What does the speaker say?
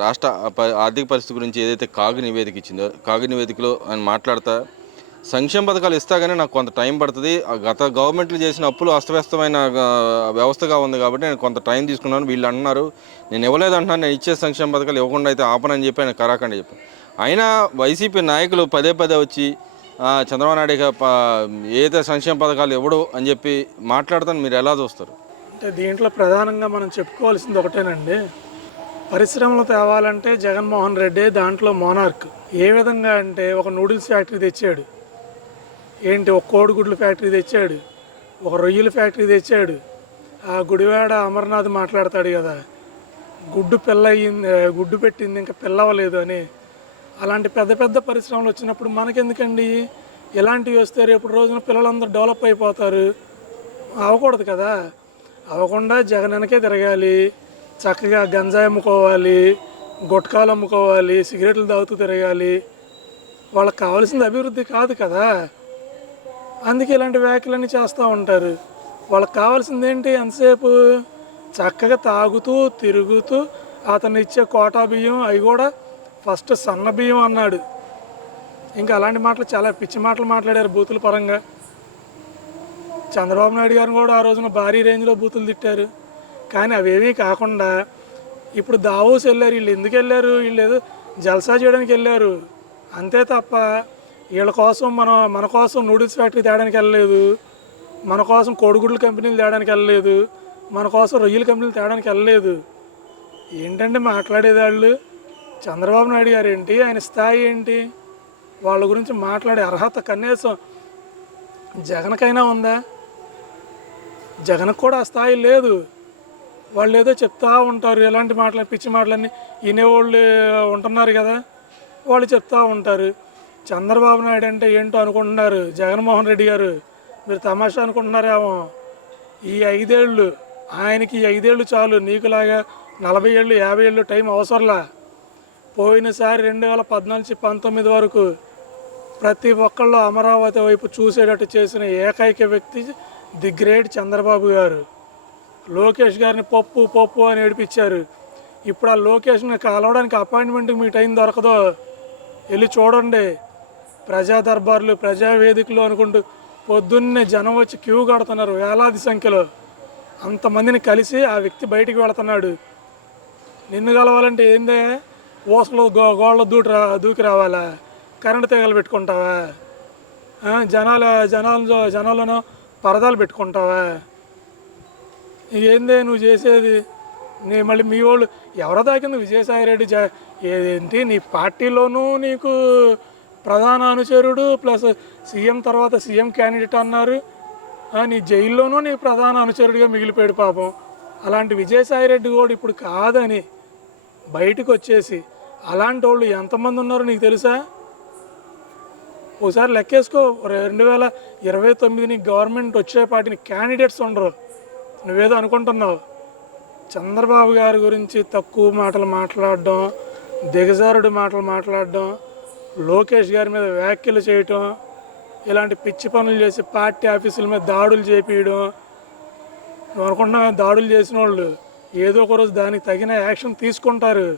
రాష్ట్ర ఆర్థిక పరిస్థితి గురించి ఏదైతే కాగు నివేదిక ఇచ్చిందో, కాగు నివేదికలో ఆయన మాట్లాడతా సంక్షేమ పథకాలు ఇస్తా గానీ నాకు కొంత టైం పడుతుంది. గత గవర్నమెంట్లు చేసిన అప్పులు అస్తవ్యస్తమైన వ్యవస్థగా ఉంది కాబట్టి నేను కొంత టైం తీసుకున్నాను. వీళ్ళు అంటున్నారు నేను ఇవ్వలేదంటున్నాను, నేను ఇచ్చే సంక్షేమ పథకాలు ఇవ్వకుండా అయితే ఆపనని చెప్పి ఆయన కరాఖండి చెప్పాను. అయినా వైసీపీ నాయకులు పదే పదే వచ్చి చంద్రబాబు నాయుడు ఏదైతే సంక్షేమ పథకాలు ఇవ్వడు అని చెప్పి మాట్లాడతాను. మీరు ఎలా చూస్తారు? అంటే దీంట్లో ప్రధానంగా మనం చెప్పుకోవాల్సింది ఒకటేనండి, పరిశ్రమలు తేవాలంటే జగన్మోహన్ రెడ్డి దాంట్లో మోనార్క్. ఏ విధంగా అంటే ఒక నూడిల్స్ ఫ్యాక్టరీ తెచ్చాడు, ఒక కోడిగుడ్ల ఫ్యాక్టరీ తెచ్చాడు, ఒక రొయ్యల ఫ్యాక్టరీ తెచ్చాడు. ఆ గుడివాడ అమర్నాథ్ మాట్లాడతాడు కదా, గుడ్డు గుడ్డు పెట్టింది ఇంకా పిల్లవలేదు అని. అలాంటి పెద్ద పెద్ద పరిశ్రమలు వచ్చినప్పుడు మనకెందుకండి, ఇలాంటివి వస్తే రేపు రోజున పిల్లలందరూ డెవలప్ అయిపోతారు. అవ్వకూడదు కదా, అవ్వకుండా జగన్ వెనకే తిరగాలి, చక్కగా గంజాయి అమ్ముకోవాలి, గుట్కాలు అమ్ముకోవాలి, సిగరెట్లు తాగుతూ తిరగాలి. వాళ్ళకి కావాల్సింది అభివృద్ధి కాదు కదా, అందుకే ఇలాంటి వ్యాఖ్యలన్నీ చేస్తూ ఉంటారు. వాళ్ళకి కావాల్సింది ఏంటి, ఎంతసేపు చక్కగా తాగుతూ తిరుగుతూ అతను ఇచ్చే కోటా బియ్యం అవి కూడా ఫస్ట్ సన్న బియ్యం అన్నాడు. ఇంకా అలాంటి మాటలు చాలా పిచ్చి మాటలు మాట్లాడారు బూతుల పరంగా. చంద్రబాబు నాయుడు గారిని కూడా ఆ రోజున భారీ రేంజ్లో బూతులు తిట్టారు. కానీ అవేమీ కాకుండా ఇప్పుడు దావోస్ వెళ్ళారు. వీళ్ళు ఎందుకు వెళ్ళారు, వీళ్ళు ఏదో జల్సా చేయడానికి వెళ్ళారు అంతే తప్ప వీళ్ళ కోసం మన కోసం నూడిల్స్ ఫ్యాక్టరీ తేడానికి వెళ్ళలేదు, మన కోసం కోడిగుడ్ల కంపెనీలు తేడానికి వెళ్ళలేదు, మన కోసం రొయ్యల కంపెనీలు తేడానికి వెళ్ళలేదు. ఏంటంటే మాట్లాడేదాళ్ళు చంద్రబాబు నాయుడు గారు ఏంటి, ఆయన స్థాయి ఏంటి, వాళ్ళ గురించి మాట్లాడే అర్హత కనీసం జగన్కైనా ఉందా? జగన్కు కూడా ఆ స్థాయి లేదు. వాళ్ళు ఏదో చెప్తా ఉంటారు, ఎలాంటి మాటలు పిచ్చి మాటలన్నీ వినేవాళ్ళు ఉంటున్నారు కదా, వాళ్ళు చెప్తూ ఉంటారు. చంద్రబాబు నాయుడు అంటే ఏంటో అనుకుంటున్నారు, జగన్మోహన్ రెడ్డి గారు మీరు తమాషా అనుకుంటున్నారేమో. ఈ 5 ఏళ్ళు ఆయనకి, ఈ 5 ఏళ్ళు చాలు, నీకులాగా 40 ఏళ్ళు 50 ఏళ్ళు టైం అవసరంలా. పోయినసారి 2014-19 వరకు ప్రతి ఒక్కళ్ళు అమరావతి వైపు చూసేటట్టు చేసిన ఏకైక వ్యక్తి ది గ్రేట్ చంద్రబాబు గారు. లోకేష్ గారిని పప్పు అని ఏడిపించారు. ఇప్పుడు ఆ లోకేష్ని కలవడానికి అపాయింట్మెంట్కి మీ టైం దొరకదో, వెళ్ళి చూడండి. ప్రజా దర్బార్లు, ప్రజావేదికలు అనుకుంటూ పొద్దున్నే జనం వచ్చి క్యూ కడుతున్నారు వేలాది సంఖ్యలో. అంతమందిని కలిసి ఆ వ్యక్తి బయటికి వెళుతున్నాడు. నిన్ను కలవాలంటే ఏందే, ఊసలు గోళ్ళ దూకి రావాలా, కరెంటు తీగలు పెట్టుకుంటావా, జనాలను పరదాలు పెట్టుకుంటావా, ఏందే నువ్వు చేసేది? మళ్ళీ మీ వాళ్ళు ఎవరో దాకింది విజయసాయిరెడ్డి ఏంటి, నీ పార్టీలోనూ నీకు ప్రధాన అనుచరుడు ప్లస్ సీఎం తర్వాత సీఎం క్యాండిడేట్ అన్నారు, నీ జైల్లోనూ నీ ప్రధాన అనుచరుడిగా మిగిలిపోయాడు పాపం. అలాంటి విజయసాయిరెడ్డి కూడా ఇప్పుడు కాదని బయటకు వచ్చేసి అలాంటి వాళ్ళు ఎంతమంది ఉన్నారో నీకు తెలుసా? ఒకసారి లెక్కేసుకో. 2029 నీ గవర్నమెంట్ వచ్చేపాటిని క్యాండిడేట్స్ ఉండరు. నువ్వేదో అనుకుంటున్నావు. చంద్రబాబు గారి గురించి తక్కువ మాటలు మాట్లాడడం, దిగజారుడు మాటలు మాట్లాడడం, లోకేష్ గారి మీద వ్యాఖ్యలు చేయటం, ఇలాంటి పిచ్చి పనులు చేసి పార్టీ ఆఫీసుల మీద దాడులు చేపించడం. నువ్వు అనుకుంటున్నా దాడులు చేసిన వాళ్ళు ఏదో ఒక రోజు దానికి తగిన యాక్షన్ తీసుకుంటారు.